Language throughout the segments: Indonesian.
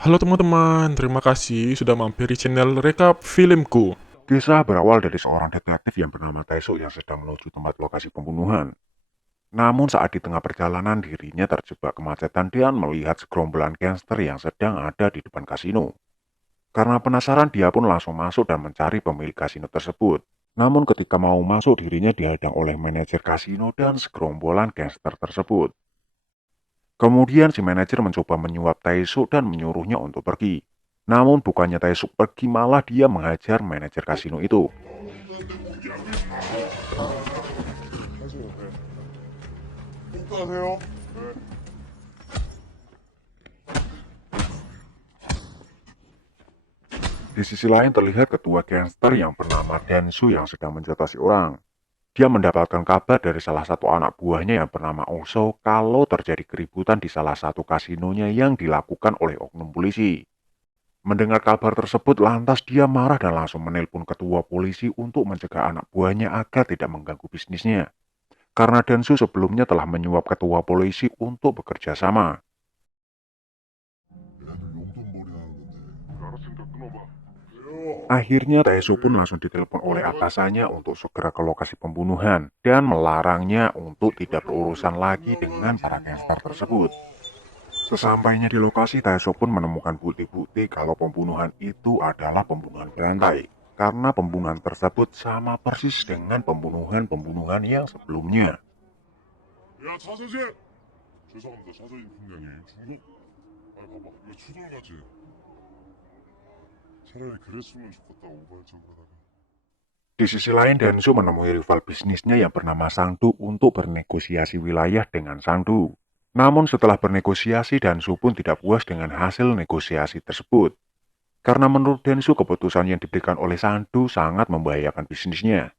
Halo teman-teman, terima kasih sudah mampir di channel Rekap Filmku. Kisah berawal dari seorang detektif yang bernama Taeso yang sedang menuju tempat lokasi pembunuhan. Namun saat di tengah perjalanan dirinya terjebak kemacetan dan melihat segerombolan gangster yang sedang ada di depan kasino. Karena penasaran dia pun langsung masuk dan mencari pemilik kasino tersebut. Namun ketika mau masuk dirinya dihadang oleh manajer kasino dan segerombolan gangster tersebut. Kemudian si manajer mencoba menyuap Taeso dan menyuruhnya untuk pergi. Namun bukannya Taeso pergi malah dia menghajar manajer kasino itu. Di sisi lain terlihat ketua gangster yang bernama Densu yang sedang menjatasi orang. Dia mendapatkan kabar dari salah satu anak buahnya yang bernama Oso kalau terjadi keributan di salah satu kasinonya yang dilakukan oleh oknum polisi. Mendengar kabar tersebut lantas dia marah dan langsung menelpon ketua polisi untuk mencegah anak buahnya agar tidak mengganggu bisnisnya. Karena Densu sebelumnya telah menyuap ketua polisi untuk bekerja sama. Akhirnya Taesu pun langsung ditelepon oleh atasannya untuk segera ke lokasi pembunuhan dan melarangnya untuk tidak berurusan lagi dengan para gangster tersebut. Sesampainya di lokasi, Taesu pun menemukan bukti-bukti kalau pembunuhan itu adalah pembunuhan berantai. Karena pembunuhan tersebut sama persis dengan pembunuhan-pembunuhan yang sebelumnya. 야, 차서진! 죄송합니다. 차서진 분명히 중국. 아니 봐봐, 이거 추돌같이. 차라리 그랬으면 좋겠다. 우발적으로다가. Di sisi lain, Dansu menemui rival bisnisnya yang bernama Sangdu untuk bernegosiasi wilayah dengan Sangdu. Namun setelah bernegosiasi, Dansu pun tidak puas dengan hasil negosiasi tersebut. Karena menurut Dansu keputusan yang diberikan oleh Sangdu sangat membahayakan bisnisnya.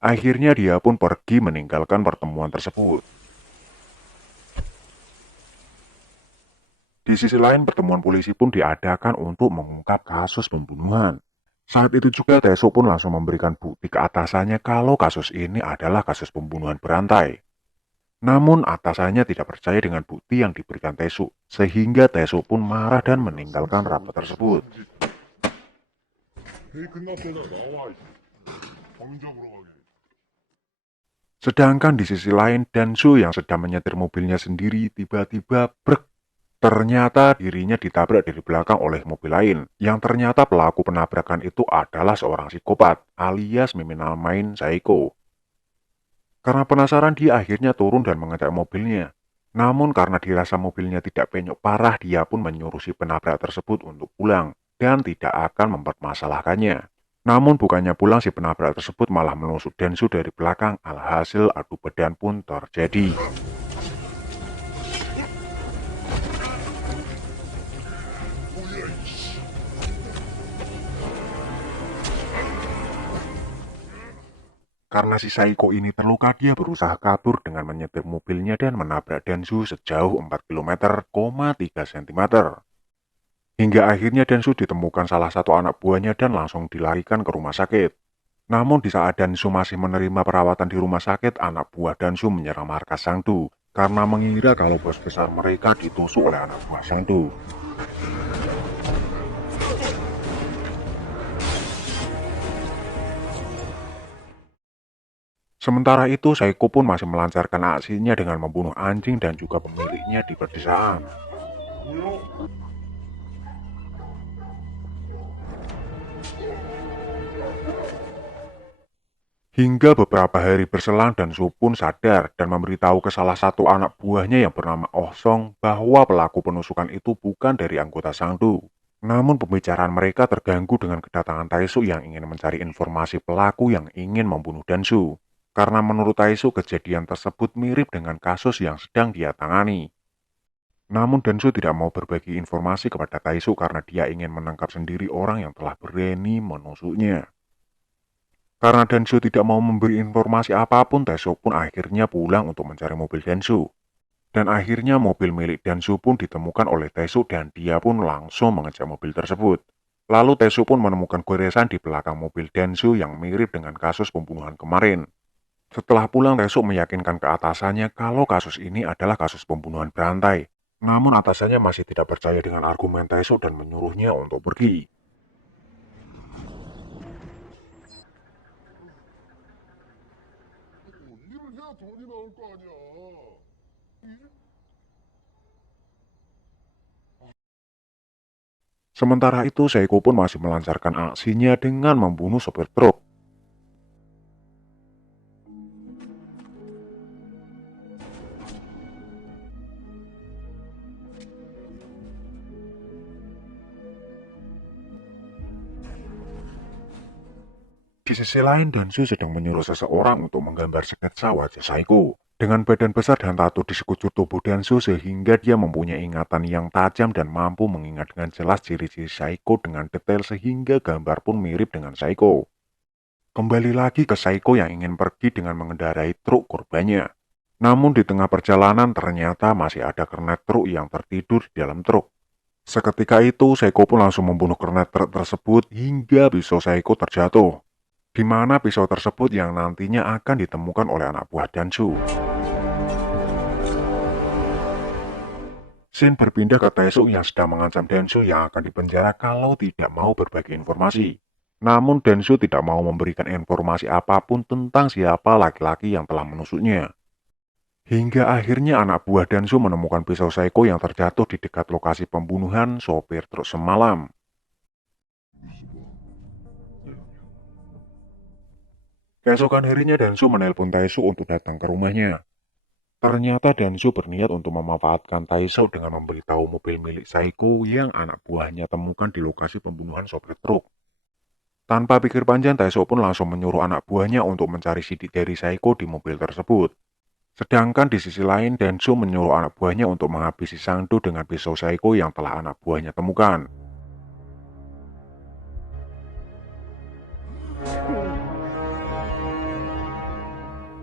Akhirnya dia pun pergi meninggalkan pertemuan tersebut. Di sisi lain, pertemuan polisi pun diadakan untuk mengungkap kasus pembunuhan. Saat itu juga Teso pun langsung memberikan bukti ke atasannya kalau kasus ini adalah kasus pembunuhan berantai. Namun atasannya tidak percaya dengan bukti yang diberikan Teso, sehingga Teso pun marah dan meninggalkan rapat tersebut. 회의 끝났대나 나와. 범인 잡으러 가게. Sedangkan di sisi lain, Dansu yang sedang menyetir mobilnya sendiri tiba-tiba brek. Ternyata dirinya ditabrak dari belakang oleh mobil lain, yang ternyata pelaku penabrakan itu adalah seorang psikopat, alias miminamain Saiko. Karena penasaran dia akhirnya turun dan mengecek mobilnya. Namun karena dirasa mobilnya tidak penyok parah, dia pun menyuruh si penabrak tersebut untuk pulang, dan tidak akan mempermasalahkannya. Namun bukannya pulang, si penabrak tersebut malah menusuk Densu dari belakang, alhasil adu badan pun terjadi. Karena si Saiko ini terluka, dia berusaha kabur dengan menyetir mobilnya dan menabrak Densu sejauh 4,3 cm. Hingga akhirnya Densu ditemukan salah satu anak buahnya dan langsung dilarikan ke rumah sakit. Namun di saat Densu masih menerima perawatan di rumah sakit, anak buah Densu menyerang markas Sangdu karena mengira kalau bos besar mereka ditusuk oleh anak buah Sangdu. Sementara itu, Saiko pun masih melancarkan aksinya dengan membunuh anjing dan juga pemiliknya di pedesaan. 뭐야? Hingga beberapa hari berselang dan Su pun sadar dan memberitahu ke salah satu anak buahnya yang bernama Oh Song bahwa pelaku penusukan itu bukan dari anggota Sangdu. Namun pembicaraan mereka terganggu dengan kedatangan Taisu yang ingin mencari informasi pelaku yang ingin membunuh Dansu. Karena menurut Taisu kejadian tersebut mirip dengan kasus yang sedang dia tangani. Namun Dansu tidak mau berbagi informasi kepada Taisu karena dia ingin menangkap sendiri orang yang telah berani menusuknya. Karena Dansu tidak mau memberi informasi apapun, Taeso pun akhirnya pulang untuk mencari mobil Dansu. Dan akhirnya mobil milik Dansu pun ditemukan oleh Taeso dan dia pun langsung mengecek mobil tersebut. Lalu Taeso pun menemukan goresan di belakang mobil Dansu yang mirip dengan kasus pembunuhan kemarin. Setelah pulang, Taeso meyakinkan ke atasannya kalau kasus ini adalah kasus pembunuhan berantai. Namun atasannya masih tidak percaya dengan argumen Taesu dan menyuruhnya untuk pergi. 일을 해야 돈이 나올 거 아니야. Sementara itu Seiko pun masih melancarkan aksinya dengan membunuh sopir truk. Di sisi lain, Dansu sedang menyuruh seseorang untuk menggambar sketsa wajah Saiko. Dengan badan besar dan tato di sekujur tubuh Dansu sehingga dia mempunyai ingatan yang tajam dan mampu mengingat dengan jelas ciri-ciri Saiko dengan detail sehingga gambar pun mirip dengan Saiko. Kembali lagi ke Saiko yang ingin pergi dengan mengendarai truk korbannya. Namun di tengah perjalanan ternyata masih ada kernet truk yang tertidur di dalam truk. Seketika itu Saiko pun langsung membunuh kernet truk tersebut hingga pisau Saiko terjatuh, di mana pisau tersebut yang nantinya akan ditemukan oleh anak buah Dansu. Shin berpindah ke Taesuk yang sedang mengancam Dansu yang akan dipenjara kalau tidak mau berbagi informasi. Namun Dansu tidak mau memberikan informasi apapun tentang siapa laki-laki yang telah menusuknya. Hingga akhirnya anak buah Dansu menemukan pisau Saiko yang terjatuh di dekat lokasi pembunuhan sopir truk semalam. Keesokan harinya Dansu menelpon Taesu untuk datang ke rumahnya. Ternyata Dansu berniat untuk memanfaatkan Taesu dengan memberitahu mobil milik Saiko yang anak buahnya temukan di lokasi pembunuhan sopir truk. Tanpa pikir panjang, Taesu pun langsung menyuruh anak buahnya untuk mencari sidik dari Saiko di mobil tersebut. Sedangkan di sisi lain, Dansu menyuruh anak buahnya untuk menghabisi Sangdu dengan pisau Saiko yang telah anak buahnya temukan.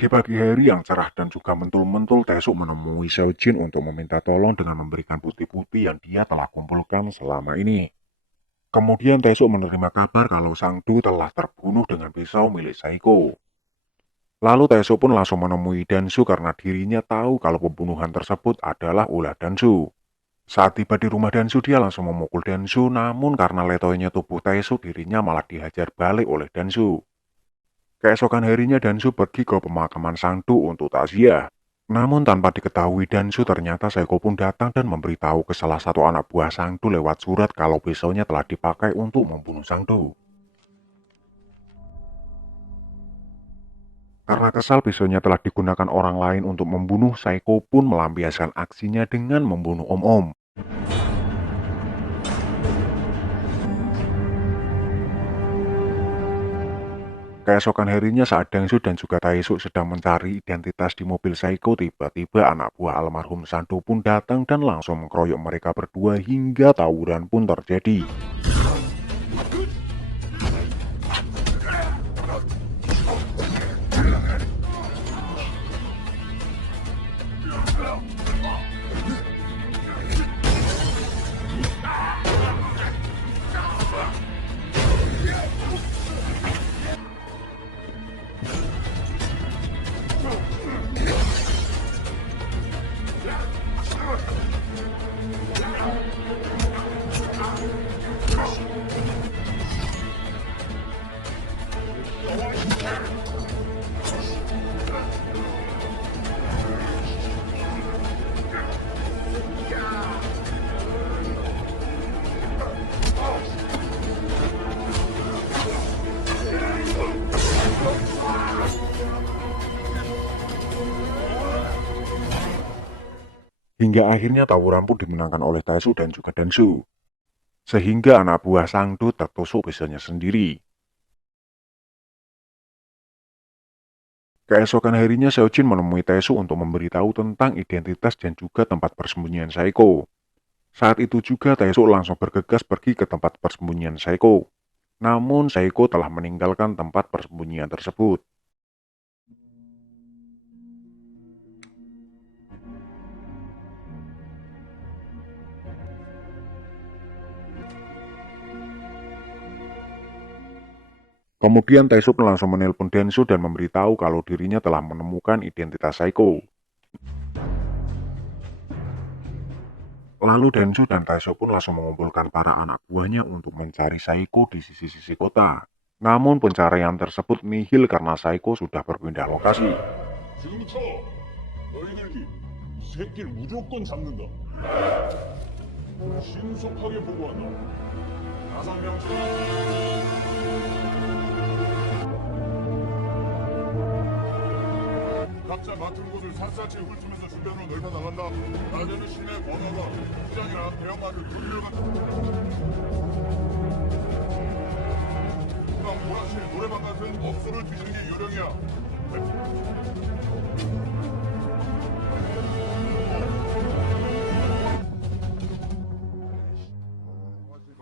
Di pagi hari yang cerah dan juga mentul-mentul, Taesu menemui Seojin untuk meminta tolong dengan memberikan bukti-bukti yang dia telah kumpulkan selama ini. Kemudian Taesu menerima kabar kalau Sangdu telah terbunuh dengan pisau milik Saiko. Lalu Taesu pun langsung menemui Dansu karena dirinya tahu kalau pembunuhan tersebut adalah ulah Dansu. Saat tiba di rumah Dansu, dia langsung memukul Dansu, namun karena letoynya tubuh Taesu, dirinya malah dihajar balik oleh Dansu. Keesokan harinya Dansu pergi ke pemakaman Sangdu untuk takziah. Namun tanpa diketahui Dansu, ternyata Saiko pun datang dan memberitahu ke salah satu anak buah Sangdu lewat surat kalau pisaunya telah dipakai untuk membunuh Sangdu. Karena kesal pisaunya telah digunakan orang lain untuk membunuh, Saiko pun melampiaskan aksinya dengan membunuh om-om. Keesokan harinya saat Dangsu dan juga Taesu sedang mencari identitas di mobil Saiko, tiba-tiba anak buah almarhum Sando pun datang dan langsung mengkeroyok mereka berdua hingga tawuran pun terjadi. Hingga akhirnya tawuran pun dimenangkan oleh Taesu dan juga Dangsu. Sehingga anak buah Sangdu tertusuk pisaunya sendiri. Keesokan harinya Seojin menemui Taesu untuk memberitahu tentang identitas dan juga tempat persembunyian Saiko. Saat itu juga Taesu langsung bergegas pergi ke tempat persembunyian Saiko. Namun Saiko telah meninggalkan tempat persembunyian tersebut. Kemudian Taesu langsung menelpon Densu dan memberitahu kalau dirinya telah menemukan identitas Saiko. Lalu Densu dan Taisho pun langsung mengumpulkan para anak buahnya untuk mencari Saiko di sisi-sisi kota. Namun pencarian tersebut nihil karena Saiko sudah berpindah lokasi. 지금부터 너희들이 이 새끼를 무조건 잡는다. 신속하게 보고한다. 5명씩 각자 맡은 곳을 샅샅이 훑으면서 주변으로 넓혀 나간다. 낮에는 시내 번화가, 시장이나 대형마트, 교리를 같은 오락실, 노래방 같은 업소를 뒤지는 게 요령이야.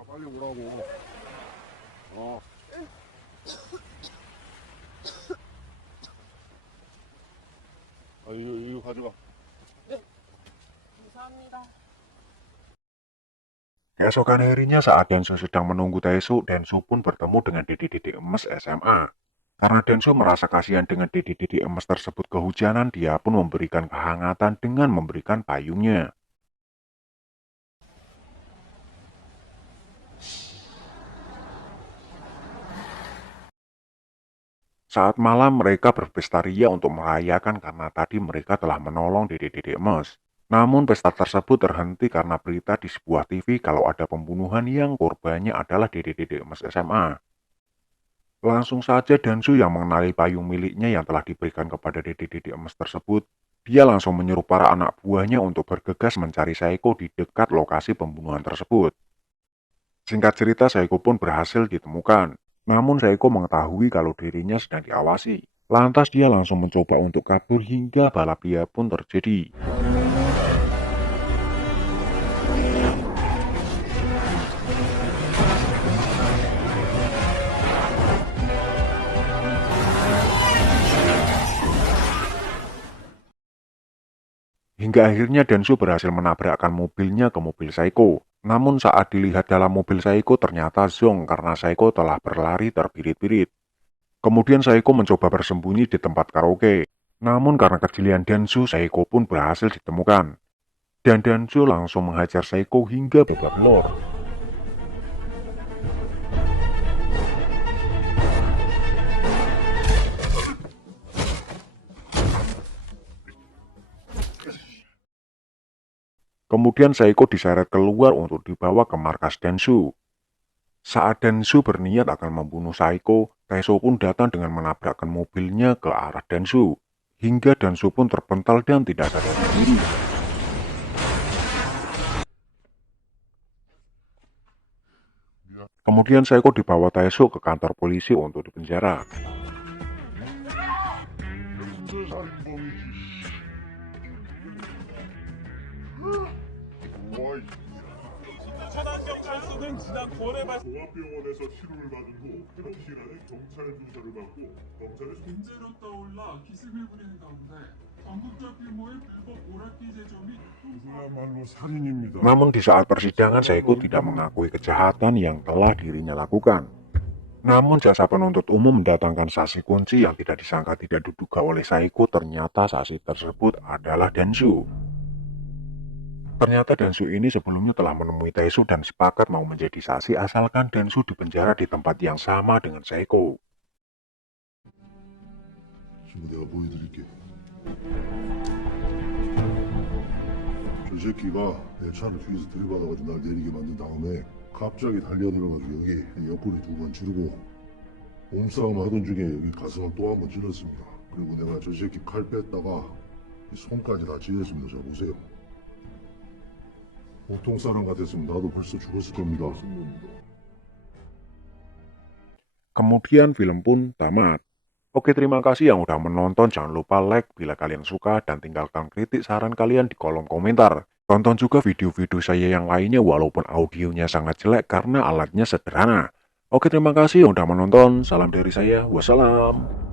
빨리 오라고. 이거 가져가. 감사합니다. Keesokan harinya saat Densu sedang menunggu Taisho, Densu pun bertemu dengan Dede-Dede Emas SMA. Karena Densu merasa kasihan dengan Dede-Dede Emas tersebut kehujanan, dia pun memberikan kehangatan dengan memberikan payungnya. Saat malam mereka berpesta ria untuk merayakan karena tadi mereka telah menolong Dede-Dede Emas. Namun pesta tersebut terhenti karena berita di sebuah TV kalau ada pembunuhan yang korbannya adalah Dede-Dede Emas SMA. Langsung saja Densu yang mengenali payung miliknya yang telah diberikan kepada Dede-Dede Emas tersebut, dia langsung menyuruh para anak buahnya untuk bergegas mencari Saiko di dekat lokasi pembunuhan tersebut. Singkat cerita, Saiko pun berhasil ditemukan. Namun Saiko mengetahui kalau dirinya sedang diawasi. Lantas dia langsung mencoba untuk kabur hingga balap liar pun terjadi. Hingga akhirnya Densu berhasil menabrakkan mobilnya ke mobil Saiko. Namun saat dilihat dalam mobil Saiko ternyata zonk karena Saiko telah berlari terbirit-birit. Kemudian Saiko mencoba bersembunyi di tempat karaoke. Namun karena kejelian Densu, Saiko pun berhasil ditemukan. Dan Densu langsung menghajar Saiko hingga babak belur. Kemudian Saiko diseret keluar untuk dibawa ke markas Densu. Saat Densu berniat akan membunuh Saiko, Taisho pun datang dengan menabrakkan mobilnya ke arah Densu. Hingga Densu pun terpental dan tidak sadar diri. Kemudian Saiko dibawa Taisho ke kantor polisi untuk dipenjara. 살인범이지. 와이. 천안경찰서는 지난 9월에 종합병원에서 치료를 받은 후 회복 시간에 경찰 조사를 받고 검찰에 문제로 떠올라 기승을 부리는 가운데 전국적 규모의 불법 오락기 제조 및 그야말로 살인입니다. Namun di saat persidangan Saiko tidak mengakui kejahatan yang telah dirinya lakukan. Namun jaksa penuntut umum mendatangkan saksi kunci yang tidak disangka tidak diduga oleh Saiko. Ternyata saksi tersebut adalah Densu. Ternyata Densu ini sebelumnya telah menemui Taisho dan sepakat mau menjadi saksi asalkan Densu dipenjara di tempat yang sama dengan Saiko. 친구 내가 보여드릴게. 저 새끼가 내 차를 뒤에서 들이받아가지고 날 내리게 만든 다음에 갑자기 달려들어가지고 여기 옆구리 2번 찌르고 몸싸움 하던 중에 여기 가슴을 또 한 번 찔렀습니다. 그리고 내가 저 새끼 칼 뺐다가 이 손까지 다 찔렸습니다. 자 보세요. 보통 사람 같았으면 나도 벌써 죽었을 겁니다. Kemudian film pun tamat. Oke, terima kasih yang udah menonton. Jangan lupa like bila kalian suka dan tinggalkan kritik saran kalian di kolom komentar. Tonton juga video-video saya yang lainnya walaupun audionya sangat jelek karena alatnya sederhana. Oke, terima kasih yang udah menonton. Salam dari saya. Wassalam.